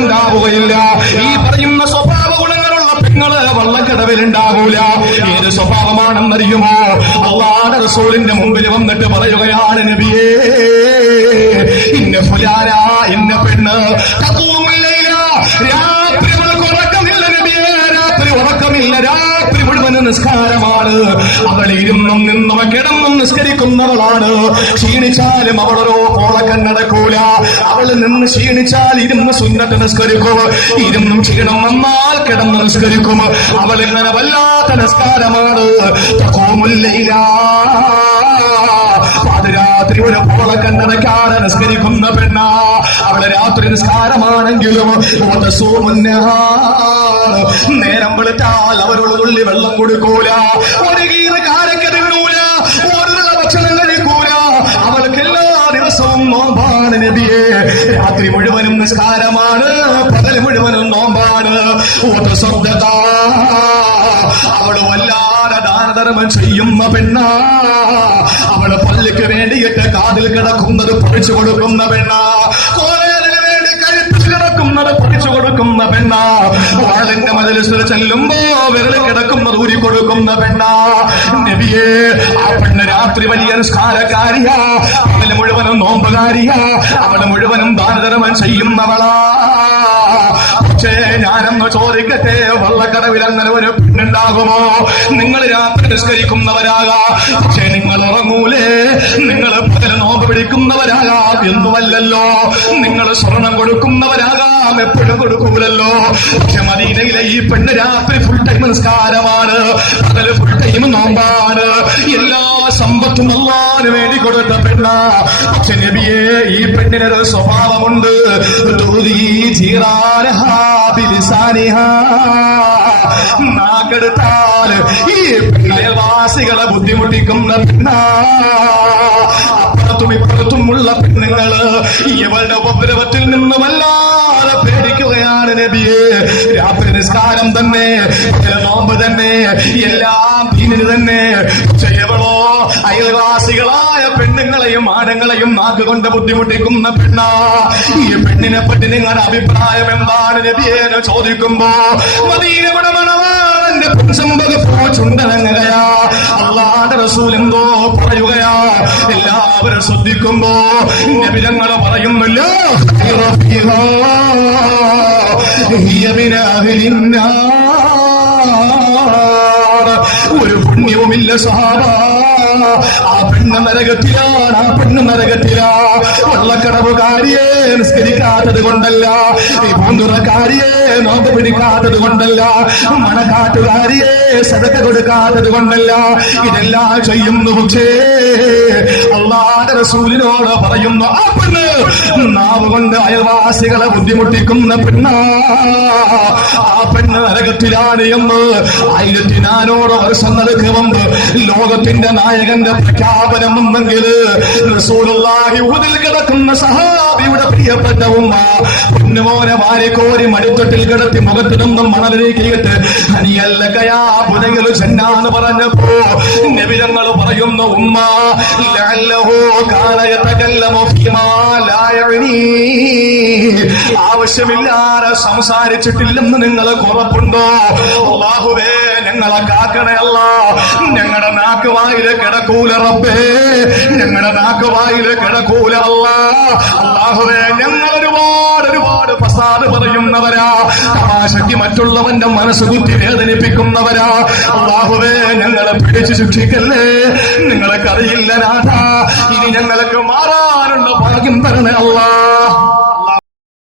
ഉണ്ടാവുകയില്ല. ഈ പറയുന്ന സ്വഭാവ ഗുണങ്ങളുള്ള പെങ്ങള് വള്ളക്കടവിലുണ്ടാകൂല. ഏത് സ്വഭാവമാണെന്നറിയുമോ? അല്ലാഹുവിന്റെ റസൂലിന്റെ മുമ്പിൽ വന്നിട്ട് പറയുകയാണ്, നബിയേ, ഇന്ന ഫുലാന, ഇന്ന പെണ്ണ് രാത്രി ഉറക്കമില്ല നബിയേ, രാത്രി ഉറക്കമില്ല, രാത്രി മുഴുവൻ നിസ്കാരമാണ്. അവൾ ഇരുന്നും നിന്നും കിടന്നും നിസ്കരിക്കുന്നവളാണ്. ക്ഷീണിച്ചാലും അവളൊരോ കോളക്കം നടക്കൂല. അവൾ നിന്ന് ക്ഷീണിച്ചാൽ ഇരുന്ന് സുന്നത്ത് നിസ്കരിക്കും, ഇരുന്നും ക്ഷീണം വന്നാൽ കിടന്ന് നിസ്കരിക്കും. അവൾ ഇങ്ങനെ വല്ലാത്ത നിസ്കാരമാണ്. പാതിരാത്രി ഒരു കോളക്കം നടക്കാതെ നിസ്കരിക്കുന്ന പെണ്ണ. അവള് രാത്രി നിസ്കാരമാണെങ്കിലും നേരം വെളുത്താൽ അവരോട് തുള്ളി വെള്ളം കൊടുക്കൂല, ഒരു കീറ് കാരക്കത് വിടൂല, ഒരു ഭക്ഷണം കഴിക്കൂല. അവൾക്ക് എല്ലാ ദിവസവും നോമ്പാണ് നബിയെ. രാത്രി മുഴുവനും നിസ്കാരമാണ്, പകൽ മുഴുവനും നോമ്പാണ്. അവള് വല്ലാതെ ദാനധർമ്മം ചെയ്യുന്ന പെണ്ണ. അവള് പള്ളിക്ക് വേണ്ടിയിട്ട് കാതിൽ കിടക്കുന്നത് പൊടിച്ചു കൊടുക്കുന്ന പെണ്ണ. കോളേജിന് വേണ്ടി കഴിപ്പിച്ച് കിടക്കുന്നത് പൊടിച്ചു കൊടുക്കുന്ന പെണ്ണ. വാളിന്റെ മജലിസിൽ ചെല്ലുമ്പോ വിരൽ കിടക്കുന്നത് ഊരി കൊടുക്കുന്ന പെണ്ണ. നബിയെ, ആ പെണ്ണ് രാത്രി വലിയ നിസ്കാരക്കാരിയാ, പകല് മുഴുവനും നോമ്പുകാരിയാ, അവള് മുഴുവനും ദാനധർമ്മം ചെയ്യുന്നവളാ. പക്ഷേ ഞാനൊന്ന് ചോദിക്കട്ടെ, വള്ളക്കടവിൽ അങ്ങനെ ഒരു പെണ്ണുണ്ടാകുമോ? നിങ്ങൾ രാത്രി നിസ്കരിക്കുന്നവരാകാം, പക്ഷേ നിങ്ങൾ ഉറങ്ങൂലേ? നിങ്ങൾ പകല് നോമ്പ് പിടിക്കുന്നവരാകാം, എന്നുമല്ലല്ലോ. നിങ്ങൾ സ്വർണം കൊടുക്കുന്നവരാകാം, എപ്പോഴും കൊടുക്കൂലല്ലോ. പക്ഷെ മദീനയിലെ ഈ പെണ്ണ് രാത്രി ഫുൾ ടൈം നിസ്കാരമാണ്, പകല് ഫുൾ ടൈം നോമ്പാണ്. എല്ലാ സമ്പത്തും അല്ലാഹുവിന് വേണ്ടി കൊടുത്ത പെണ്ണ. പക്ഷെ നബിയെ, ഈ പെണ്ണിനൊരു സ്വഭാവമുണ്ട്. നാക്കെടുത്താൽ ഈ അയൽവാസികളെ ബുദ്ധിമുട്ടിക്കുന്ന പെണ്ണ. അപ്പുറത്തും ഇപ്പുറത്തുമുള്ള പെണ്ണുങ്ങള് ഇവളുടെ ഉപദ്രവത്തിൽ നിന്നുമല്ലാതെ പേടിക്കുകയാണ് നബിയെ. രാത്രി നിസ്കാരം തന്നെ, നോമ്പ് തന്നെ, എല്ലാം ദീനിന് തന്നെ. ചെയ്യവളോ അയൽവാസികളായ പെണ്ണുങ്ങളെയും ആണുങ്ങളെയും നാക്കുകൊണ്ട് ബുദ്ധിമുട്ടിക്കുന്ന പെണ്ണ. ഈ പെണ്ണിനെ പറ്റി നിങ്ങളുടെ അഭിപ്രായം എന്താണ് നബിയെ എന്ന് ചോദിക്കുമ്പോ, മദീനയുടെ മണവാളന്റെ ചുണ്ടനങ്ങുകയാ. അല്ലാഹുവിന്റെ റസൂൽ എന്തോ പറയുകയാ. എല്ലാവരും ശ്രദ്ധിക്കുമ്പോ നബി തങ്ങൾ പറയുന്നല്ലോ, ഒരു പുണ്യവുമില്ല സഹാബ. ആ പെണ്ണ് നരകത്തിലാണ്, ആ പെണ്ണ് നരകത്തിലാ. വള്ളക്കടവുകാരിയെ നിസ്കരിക്കാത്തത് കൊണ്ടല്ല, ഈ പൂന്തുറക്കാരിയെ നോമ്പ് പിടിക്കാത്തത് കൊണ്ടല്ല, മണക്കാട്ടുകാരിയെ സദഖ കൊടുക്കാത്തത് കൊണ്ടല്ല, ഇതെല്ലാം ചെയ്യുന്നു. പക്ഷേ അല്ലാഹുവിന്റെ റസൂലിനോട് പറയുന്നു, ആ പെണ്ണ് നാവ് കൊണ്ട് അയൽവാസികളെ ബുദ്ധിമുട്ടിക്കുന്ന പെണ്ണ. ആ പെണ്ണ് നരകത്തിലാണ് എന്ന് 1400 വർഷങ്ങൾക്ക് മുമ്പ് ലോകത്തിന്റെ നായകന്റെ പ്രഖ്യാപനം എന്നെങ്കിൽ റസൂലുള്ളാഹി ഉഹദിൽ കിടക്കുന്ന സഹാബിയുടെ പ്രിയപ്പെട്ട ഉമ്മ പൊന്നുമോനെ വാരിക്കോരി മടിത്തൊട്ടിൽ കിടത്തി മുഖത്തിനൊന്നും മണലിലേക്കിട്ട് അനിയല്ലകയാ പുനകിൽ ചെന്നാന്ന് പറഞ്ഞപ്പോ നബി തങ്ങൾ പറയുന്നു, ഉമ്മ ലഅല്ലഹു കാന യതകല്ലമു ഫീമാ ലാ യഅനി. ആവശ്യമില്ലാതെ സംസാരിച്ചിട്ടില്ലെന്ന് നിങ്ങൾ ഉറപ്പുണ്ടോ? അല്ലാഹുവേ, ഞങ്ങളെ കാക്കണേ അല്ലാ. ഞങ്ങളുടെ നാക്ക് വായില് കിടക്കൂല റബ്ബേ, ഞങ്ങളുടെ നാക്ക് വായില് കിടക്കൂല അല്ലാ. അല്ലാഹുവേ, ഞങ്ങൾ ഒരുപാട് ഫസാദ് പറയുന്നവരാ, തമാശയ്ക്ക് മറ്റുള്ളവന്റെ മനസ്സ് കുത്തി വേദനിപ്പിക്കുന്നവരാ. അല്ലാഹുവേ, ഞങ്ങളെ പിടിച്ചു ശിക്ഷിക്കല്ലേ. നിങ്ങൾക്കറിയില്ല നാഥ, ഇനി ഞങ്ങൾക്ക് മാറാനുള്ള ഭാഗ്യം തരണേ അല്ലാ.